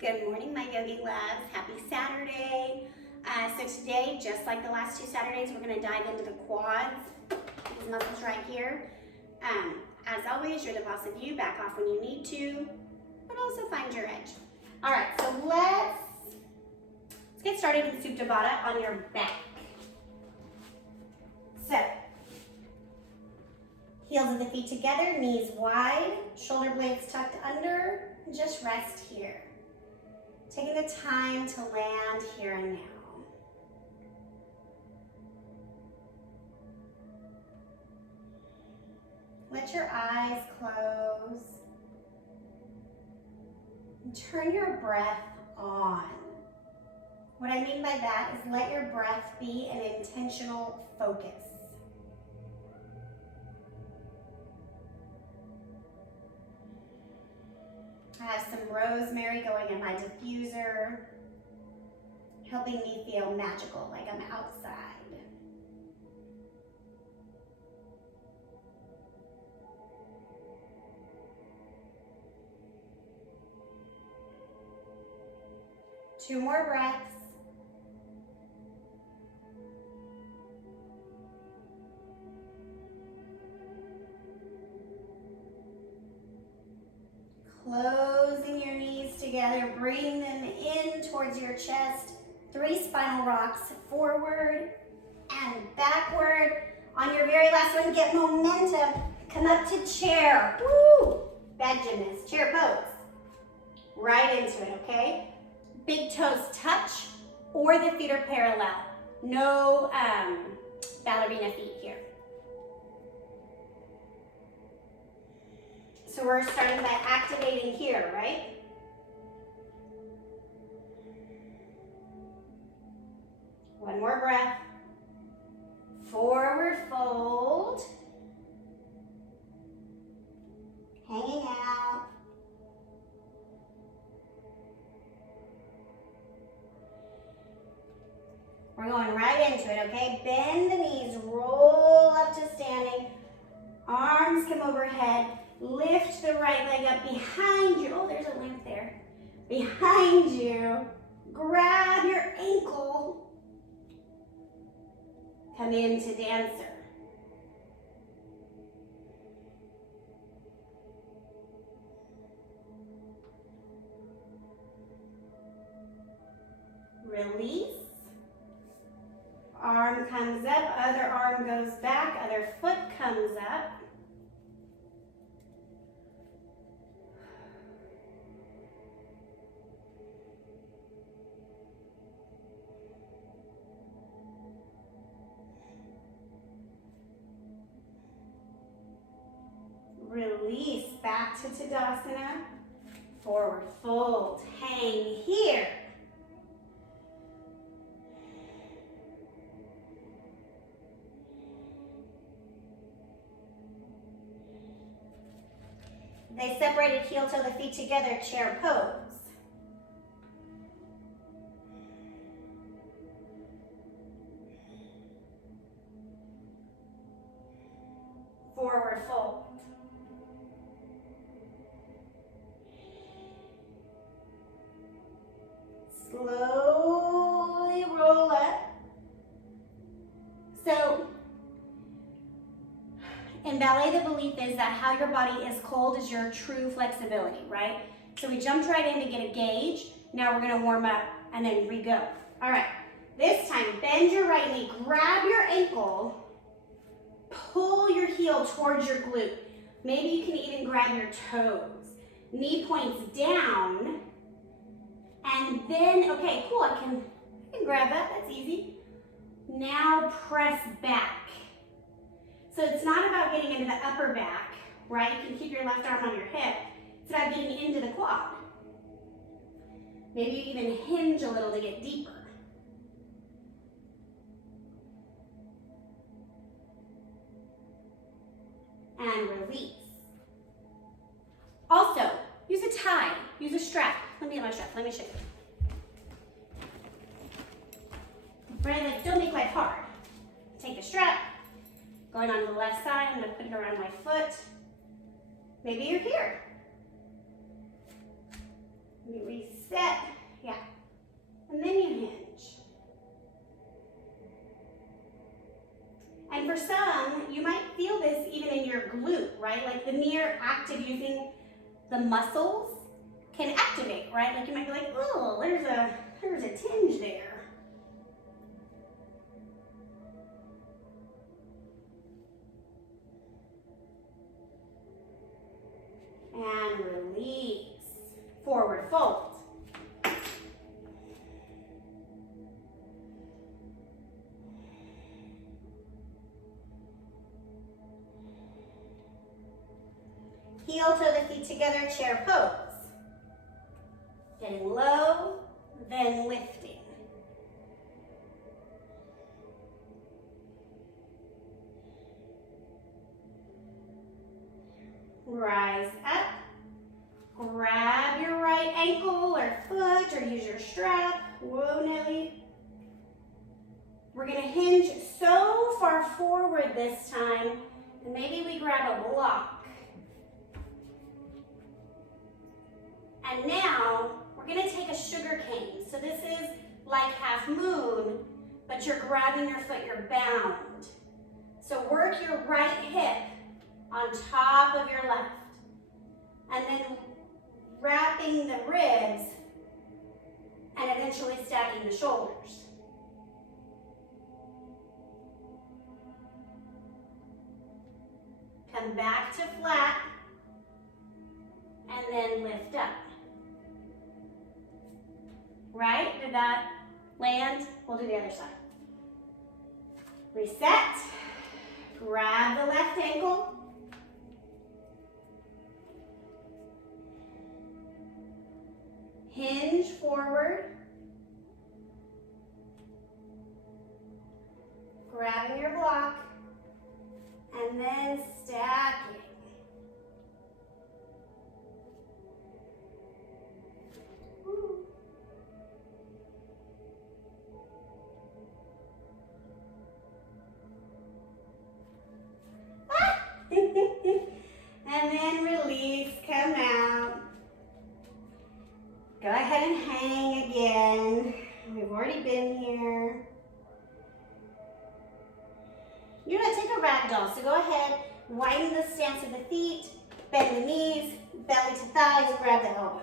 Good morning, my yogi loves. Happy Saturday. So today, just like the last 2 Saturdays, we're going to dive into the quads, these muscles right here. As always, you're the boss of you. Back off when you need to, but also find your edge. All right, so let's get started in Supta Baddha on your back. So, heels of the feet together, knees wide, shoulder blades tucked under, and just rest here. Taking the time to land here and now. Let your eyes close. And turn your breath on. What I mean by that is let your breath be an intentional focus. I have some rosemary going in my diffuser, helping me feel magical, like I'm outside. Two more breaths. Closing your knees together, bring them in towards your chest. 3 spinal rocks, forward and backward. On your very last one, get momentum. Come up to chair. Woo! Bad gymnast, chair pose. Right into it, okay? Big toes touch or the feet are parallel. No ballerina feet here. So we're starting by activating here, right? One more breath. Forward fold. Hanging out. We're going right into it, okay? Bend the knees, roll up to standing. Arms come overhead. Lift the right leg up behind you. Oh, there's a lamp there. Behind you. Grab your ankle. Come into dancer. Release. Arm comes up, other arm goes back, other foot comes up. Release back to Tadasana. Forward fold. Hang here. They separated heel toe the feet together, chair pose. Forward fold. Slowly roll up. So, in ballet, the belief is that how your body is cold is your true flexibility, right? So we jumped right in to get a gauge. Now we're gonna warm up and then re-go. All right, this time, bend your right knee, grab your ankle, pull your heel towards your glute. Maybe you can even grab your toes. Knee points down, and then, okay, cool, I can grab that, that's easy. Now press back. So it's not about getting into the upper back, right? You can keep your left arm on your hip. It's about getting into the quad. Maybe you even hinge a little to get deeper. And release. Also, use a tie, use a strap. Let me get my strap, let me show you. Right, like don't make life hard. Take the strap. Going on to the left side, I'm gonna put it around my foot. Maybe you're here. Let me reset. reset, yeah, and then you hinge. And for some, you might feel this even in your glute, right? Like the mere act of using the muscles can activate, right? Like you might be like, oh, there's a tinge there. And release. Forward fold. Heel toe the feet together, chair pose. Getting low, then lifting. Rise up. Grab your right ankle or foot or use your strap. Whoa, Nelly. We're going to hinge so far forward this time, and maybe we grab a block. And now we're going to take a sugar cane. So this is like half moon, but you're grabbing your foot, you're bound. So work your right hip on top of your left. And then wrapping the ribs and eventually stacking the shoulders. Come back to flat and then lift up. Right? Did that land? We'll do the other side. Reset. Grab the left ankle. Hinge forward. Grabbing your block. And then stacking. Woo. And then release, come out. Go ahead and hang again. We've already been here. You're gonna take a ragdoll, so go ahead, widen the stance of the feet, bend the knees, belly to thighs, grab the elbows.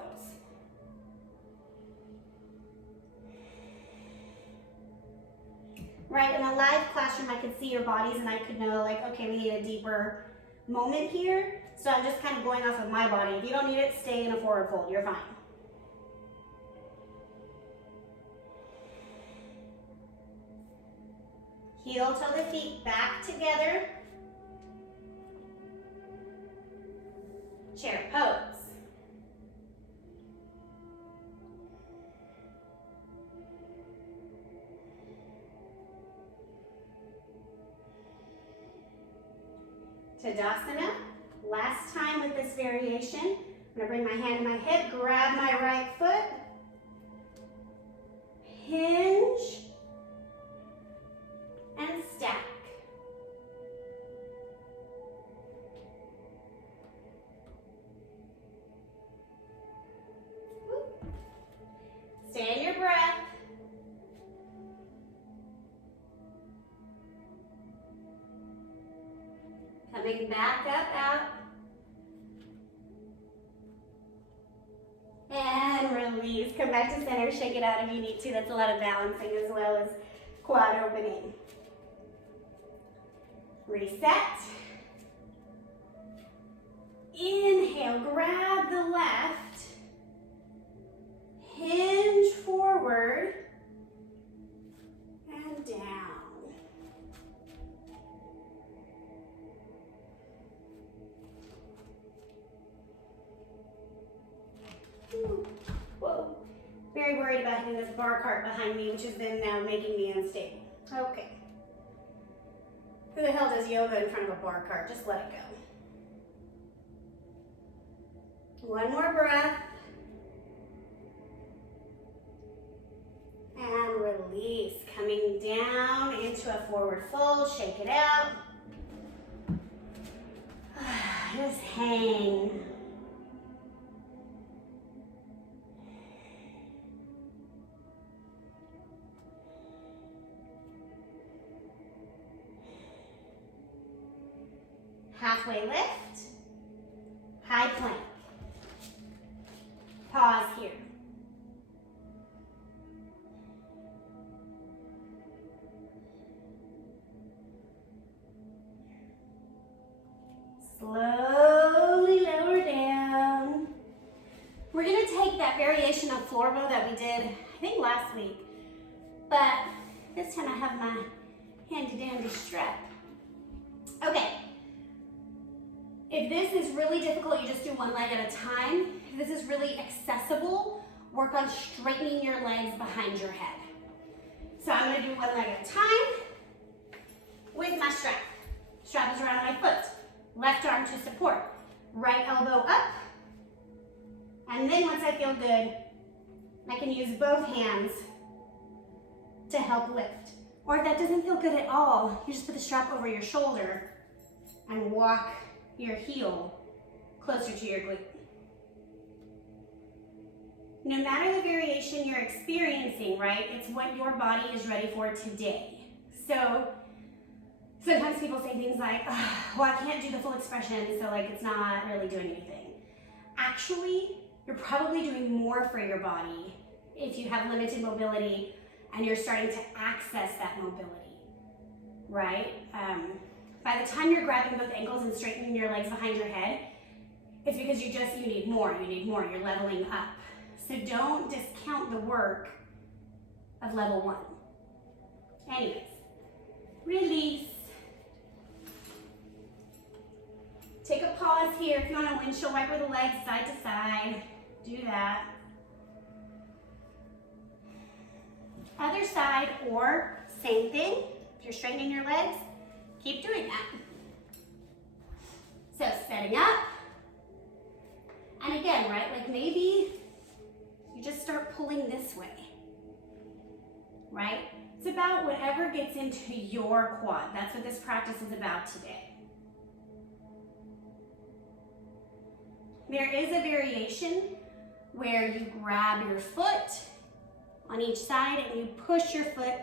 Right, in a live classroom, I could see your bodies and I could know, like, okay, we need a deeper moment here. So I'm just kind of going off of my body. If you don't need it, stay in a forward fold, you're fine. Heel toe the feet back together. Chair pose. Tadasana. Last time with this variation, I'm going to bring my hand to my hip, grab my right foot, hinge, and stack. Stay in your breath. Coming back up, out. And release. Come back to center, shake it out if you need to. That's a lot of balancing as well as quad opening. Reset. Inhale, grab the left. Hinge forward and down. Whoa. Very worried about hitting this bar cart behind me, which has been now making me unstable. Okay. Who the hell does yoga in front of a bar cart? Just let it go. One more breath. And release. Coming down into a forward fold. Shake it out. Just hang. Halfway lift, high plank. Pause here. Slowly lower down. We're gonna take that variation of floor bow that we did, I think last week, but this time I have my handy dandy strap. Okay, if this is really difficult, you just do one leg at a time. If this is really accessible, work on straightening your legs behind your head. So I'm gonna do one leg at a time with my strap. Strap is around my foot. Left arm to support. Right elbow up. And then once I feel good, I can use both hands to help lift. Or if that doesn't feel good at all, you just put the strap over your shoulder and walk your heel closer to your glute. No matter the variation you're experiencing, right, it's what your body is ready for today. So sometimes people say things like, oh, well, I can't do the full expression, so like it's not really doing anything. Actually, you're probably doing more for your body if you have limited mobility and you're starting to access that mobility, right? By the time you're grabbing both ankles and straightening your legs behind your head, it's because you need more, you're leveling up. So don't discount the work of level 1. Anyways, release. Take a pause here. If you want to windshield wiper the legs side to side, do that. Other side, or same thing. If you're straightening your legs, keep doing that. So setting up. And again, right, like maybe you just start pulling this way, right? It's about whatever gets into your quad. That's what this practice is about today. There is a variation where you grab your foot on each side and you push your foot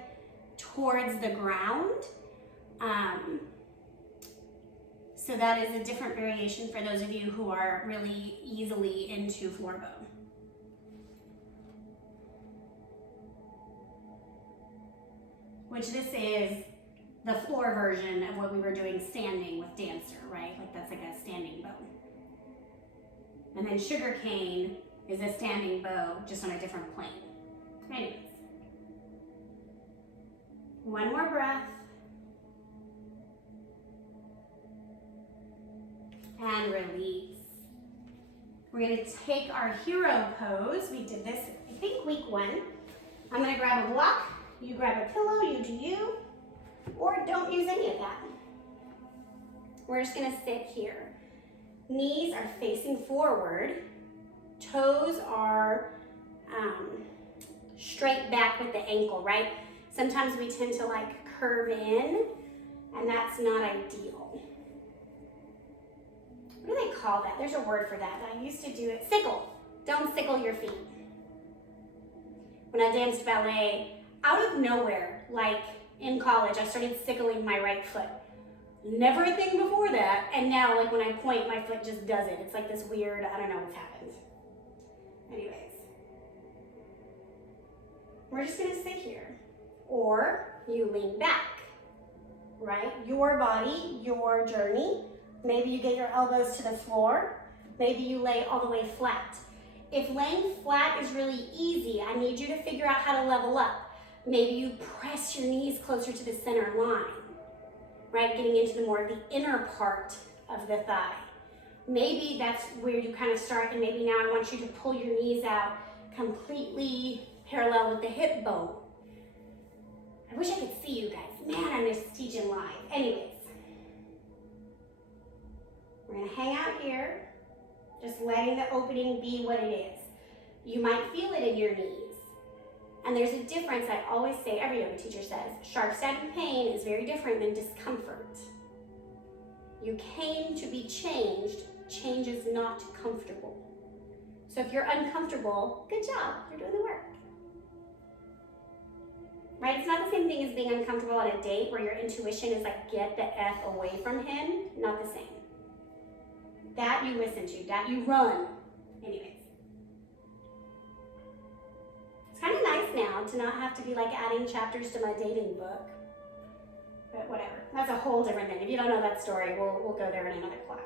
towards the ground. So that is a different variation for those of you who are really easily into floor bow. Which this is the floor version of what we were doing standing with dancer, right? Like that's like a standing bow. And then sugar cane is a standing bow, just on a different plane. Anyways. One more breath. And release. We're gonna take our hero pose. We did this, I think, week 1. I'm gonna grab a block. You grab a pillow, you do you. Or don't use any of that. We're just gonna sit here. Knees are facing forward. Toes are straight back with the ankle, right? Sometimes we tend to like curve in, and that's not ideal. What do they call that? There's a word for that. I used to do it. Sickle. Don't sickle your feet. When I danced ballet, out of nowhere, like in college, I started sickling my right foot. Never a thing before that, and now like when I point, my foot just does it. It's like this weird, I don't know what's happened. Anyways. We're just gonna sit here. Or you lean back, right? Your body, your journey. Maybe you get your elbows to the floor. Maybe you lay all the way flat. If laying flat is really easy, I need you to figure out how to level up. Maybe you press your knees closer to the center line, right? Getting into the more of the inner part of the thigh. Maybe that's where you kind of start, and maybe now I want you to pull your knees out completely parallel with the hip bone. I wish I could see you guys. Man, I miss teaching live. Anyways. We're gonna hang out here, just letting the opening be what it is. You might feel it in your knees. And there's a difference, I always say, every yoga teacher says, sharp stabbing pain is very different than discomfort. You came to be changed. Change is not comfortable. So if you're uncomfortable, good job, you're doing the work. Right? It's not the same thing as being uncomfortable on a date where your intuition is like, get the F away from him. Not the same. That you listen to, that you run. Anyways. It's kind of nice now to not have to be like adding chapters to my dating book. But whatever, that's a whole different thing. If you don't know that story, we'll go there in another class.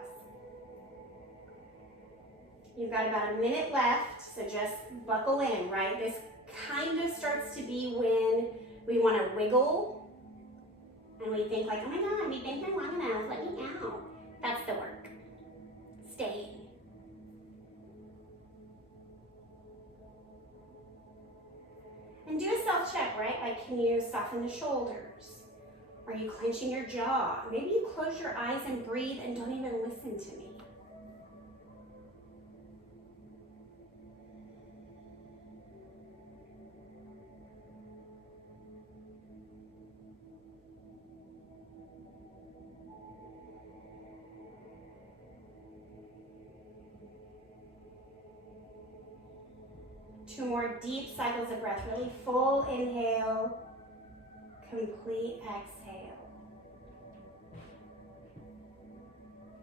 You've got about a minute left, so just buckle in, right? This kind of starts to be when we want to wiggle and we think like, oh my God, we've been here long enough, let me out. That's the work. Staying. And do a self-check, right? Like, can you soften the shoulders? Are you clenching your jaw? Maybe you close your eyes and breathe and don't even listen to me. Two more deep cycles of breath. Really full inhale, complete exhale.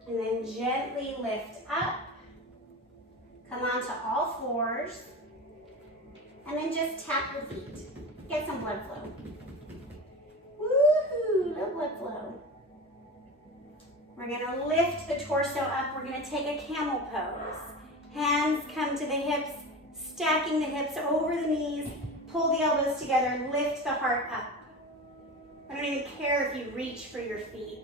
And then gently lift up. Come onto all fours. And then just tap your feet. Get some blood flow. Woohoo, no blood flow. We're gonna lift the torso up. We're gonna take a camel pose. Hands come to the hips, stacking the hips over the knees. Pull the elbows together, lift the heart up. I don't even care if you reach for your feet.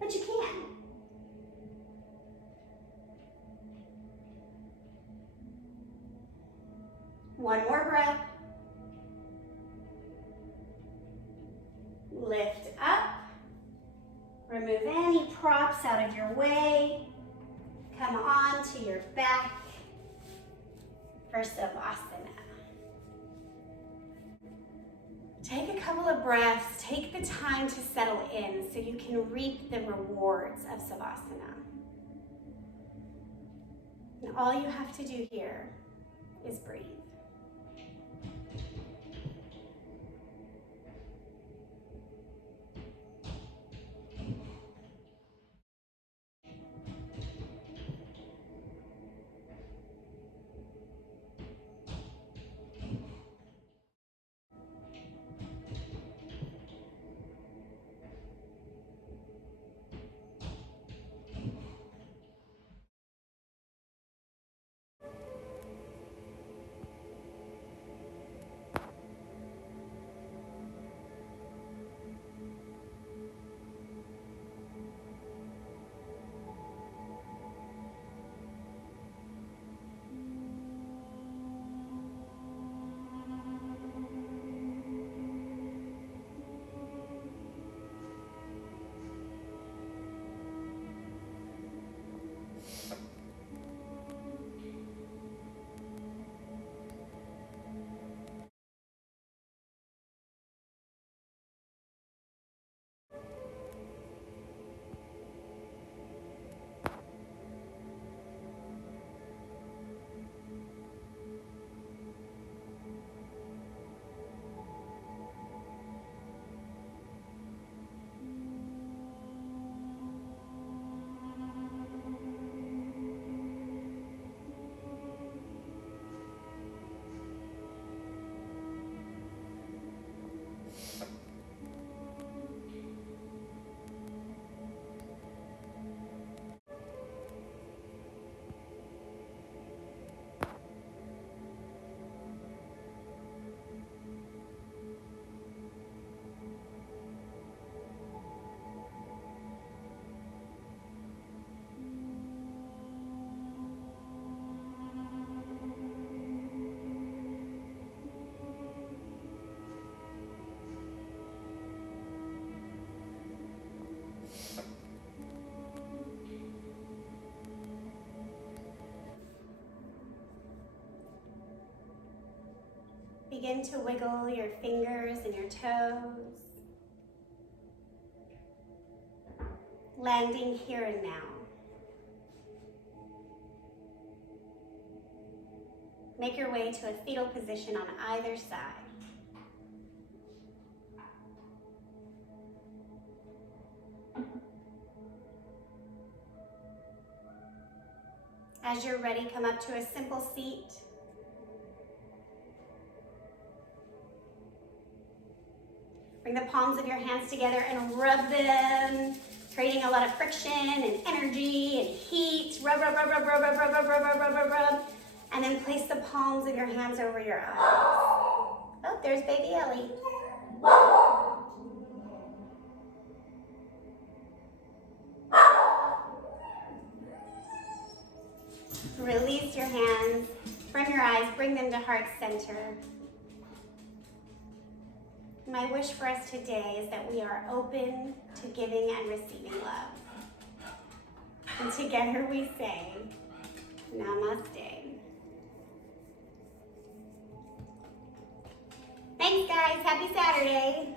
But you can. One more breath. Lift up. Remove any props out of your way. Come on to your back for Savasana. Take a couple of breaths. Take the time to settle in so you can reap the rewards of Savasana. And all you have to do here is breathe. Begin to wiggle your fingers and your toes, landing here and now. Make your way to a fetal position on either side. As you're ready, come up to a simple seat. Bring the palms of your hands together and rub them, creating a lot of friction and energy and heat. Rub, rub, rub, rub, rub, rub, rub, rub, rub, rub, rub, rub, rub. And then place the palms of your hands over your eyes. Oh, there's baby Ellie. Release your hands from your eyes, bring them to heart center. My wish for us today is that we are open to giving and receiving love. And together we say, Namaste. Thanks guys, happy Saturday.